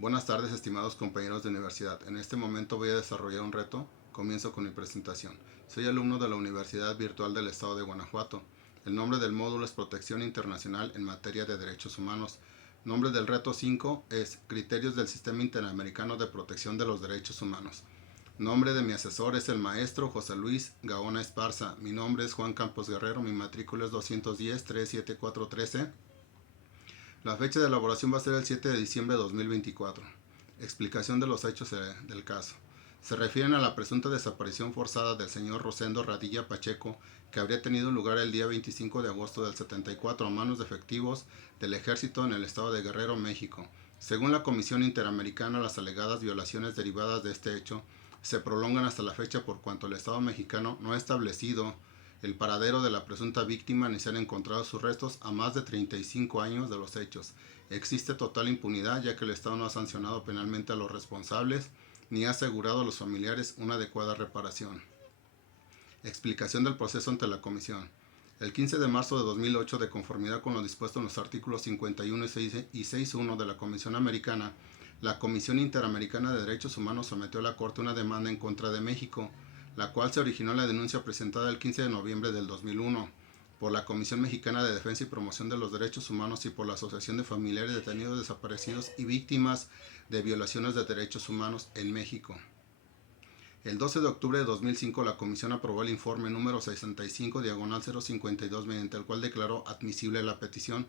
Buenas tardes, estimados compañeros de universidad. En este momento voy a desarrollar un reto. Comienzo con mi presentación. Soy alumno de la Universidad Virtual del Estado de Guanajuato. El nombre del módulo es Protección Internacional en materia de derechos humanos. Nombre del reto 5 es Criterios del Sistema Interamericano de Protección de los Derechos Humanos. Nombre de mi asesor es el maestro José Luis Gaona Esparza. Mi nombre es Juan Campos Guerrero. Mi matrícula es 210-37413. La fecha de elaboración va a ser el 7 de diciembre de 2024. Explicación de los hechos del caso. Se refieren a la presunta desaparición forzada del señor Rosendo Radilla Pacheco, que habría tenido lugar el día 25 de agosto del 74 a manos de efectivos del ejército en el estado de Guerrero, México. Según la Comisión Interamericana, las alegadas violaciones derivadas de este hecho se prolongan hasta la fecha por cuanto el Estado mexicano no ha establecido el paradero de la presunta víctima ni se han encontrado sus restos a más de 35 años de los hechos. Existe total impunidad ya que el Estado no ha sancionado penalmente a los responsables ni ha asegurado a los familiares una adecuada reparación. Explicación del proceso ante la Comisión. El 15 de marzo de 2008, de conformidad con lo dispuesto en los artículos 51 y 6.1 de la Convención Americana, la Comisión Interamericana de Derechos Humanos sometió a la Corte una demanda en contra de México, la cual se originó en la denuncia presentada el 15 de noviembre del 2001 por la Comisión Mexicana de Defensa y Promoción de los Derechos Humanos y por la Asociación de Familiares de Detenidos Desaparecidos y Víctimas de Violaciones de Derechos Humanos en México. El 12 de octubre de 2005, la Comisión aprobó el informe número 65-052, mediante el cual declaró admisible la petición.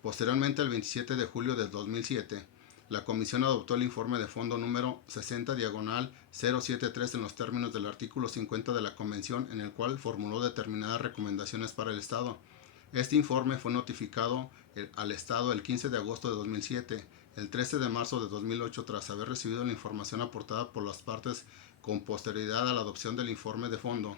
Posteriormente, el 27 de julio de 2007, la Comisión adoptó el informe de fondo número 60-073 en los términos del artículo 50 de la Convención, en el cual formuló determinadas recomendaciones para el Estado. Este informe fue notificado al Estado el 15 de agosto de 2007. El 13 de marzo de 2008, tras haber recibido la información aportada por las partes con posterioridad a la adopción del informe de fondo,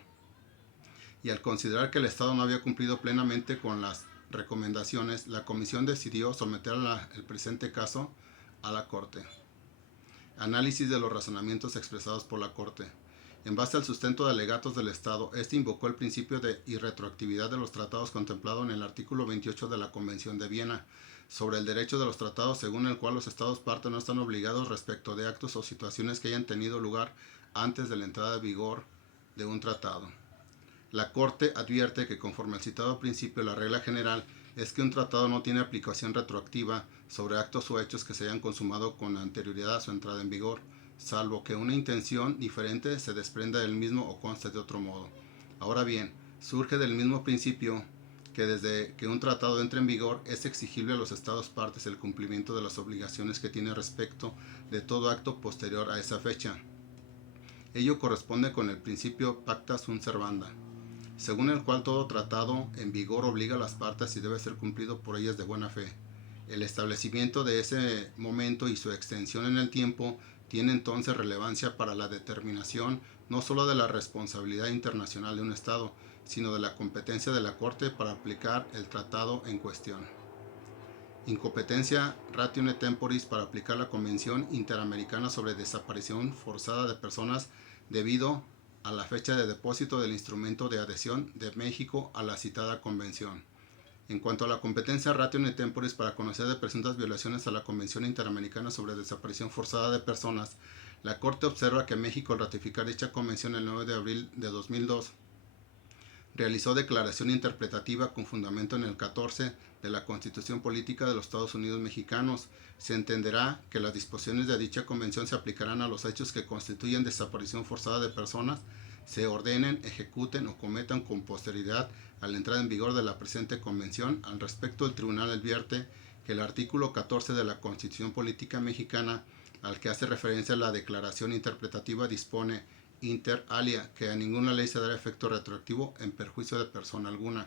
y al considerar que el Estado no había cumplido plenamente con las recomendaciones, la Comisión decidió someter el presente caso a la Corte. Análisis de los razonamientos expresados por la Corte. En base al sustento de alegatos del Estado, este invocó el principio de irretroactividad de los tratados contemplado en el artículo 28 de la Convención de Viena sobre el derecho de los tratados, según el cual los Estados partes no están obligados respecto de actos o situaciones que hayan tenido lugar antes de la entrada en vigor de un tratado. La Corte advierte que conforme al citado principio, la regla general es que un tratado no tiene aplicación retroactiva sobre actos o hechos que se hayan consumado con anterioridad a su entrada en vigor, salvo que una intención diferente se desprenda del mismo o conste de otro modo. Ahora bien, surge del mismo principio que desde que un tratado entre en vigor es exigible a los Estados partes el cumplimiento de las obligaciones que tiene respecto de todo acto posterior a esa fecha. Ello corresponde con el principio pacta sunt servanda, según el cual todo tratado en vigor obliga a las partes y debe ser cumplido por ellas de buena fe. El establecimiento de ese momento y su extensión en el tiempo tiene entonces relevancia para la determinación no sólo de la responsabilidad internacional de un Estado, sino de la competencia de la Corte para aplicar el tratado en cuestión. Incompetencia ratione temporis para aplicar la Convención Interamericana sobre Desaparición Forzada de Personas debido a la fecha de depósito del instrumento de adhesión de México a la citada convención. En cuanto a la competencia ratione temporis para conocer de presuntas violaciones a la Convención Interamericana sobre Desaparición Forzada de Personas, la Corte observa que México, al ratificar dicha convención el 9 de abril de 2002, realizó declaración interpretativa con fundamento en el 14 de la Constitución Política de los Estados Unidos Mexicanos. Se entenderá que las disposiciones de dicha convención se aplicarán a los hechos que constituyen desaparición forzada de personas, se ordenen, ejecuten o cometan con posterioridad a la entrada en vigor de la presente convención. Al respecto, el tribunal advierte que el artículo 14 de la Constitución Política Mexicana, al que hace referencia a la declaración interpretativa, dispone inter alia que a ninguna ley se dará efecto retroactivo en perjuicio de persona alguna.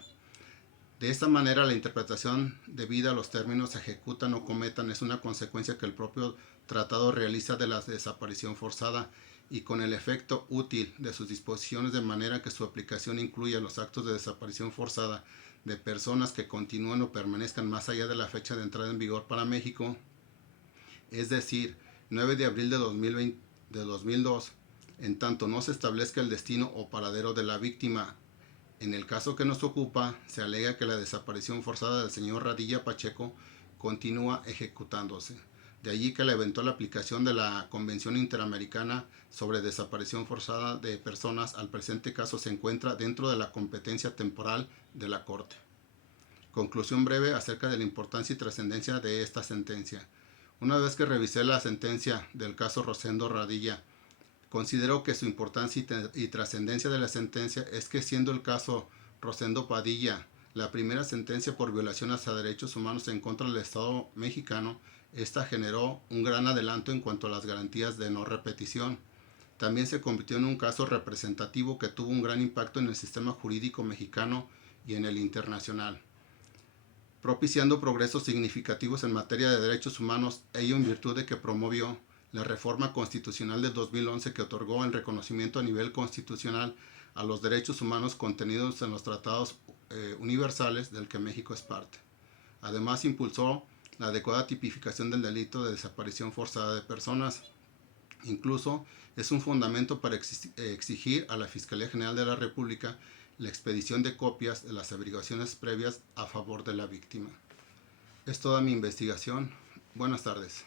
De esta manera, la interpretación debida a los términos ejecutan o cometan es una consecuencia que el propio tratado realiza de la desaparición forzada y con el efecto útil de sus disposiciones, de manera que su aplicación incluya los actos de desaparición forzada de personas que continúen o permanezcan más allá de la fecha de entrada en vigor para México, es decir, 9 de abril de 2002, en tanto no se establezca el destino o paradero de la víctima. En el caso que nos ocupa, se alega que la desaparición forzada del señor Radilla Pacheco continúa ejecutándose. De allí que la eventual aplicación de la Convención Interamericana sobre Desaparición Forzada de Personas al presente caso se encuentra dentro de la competencia temporal de la Corte. Conclusión breve acerca de la importancia y trascendencia de esta sentencia. Una vez que revisé la sentencia del caso Rosendo Radilla, considero que su importancia y trascendencia de la sentencia es que, siendo el caso Rosendo Padilla la primera sentencia por violaciones a derechos humanos en contra del Estado mexicano, esta generó un gran adelanto en cuanto a las garantías de no repetición. También se convirtió en un caso representativo que tuvo un gran impacto en el sistema jurídico mexicano y en el internacional, propiciando progresos significativos en materia de derechos humanos, ello en virtud de que promovió la reforma constitucional de 2011 que otorgó el reconocimiento a nivel constitucional a los derechos humanos contenidos en los tratados universales del que México es parte. Además, impulsó la adecuada tipificación del delito de desaparición forzada de personas. Incluso es un fundamento para exigir a la Fiscalía General de la República la expedición de copias de las averiguaciones previas a favor de la víctima. Es toda mi investigación. Buenas tardes.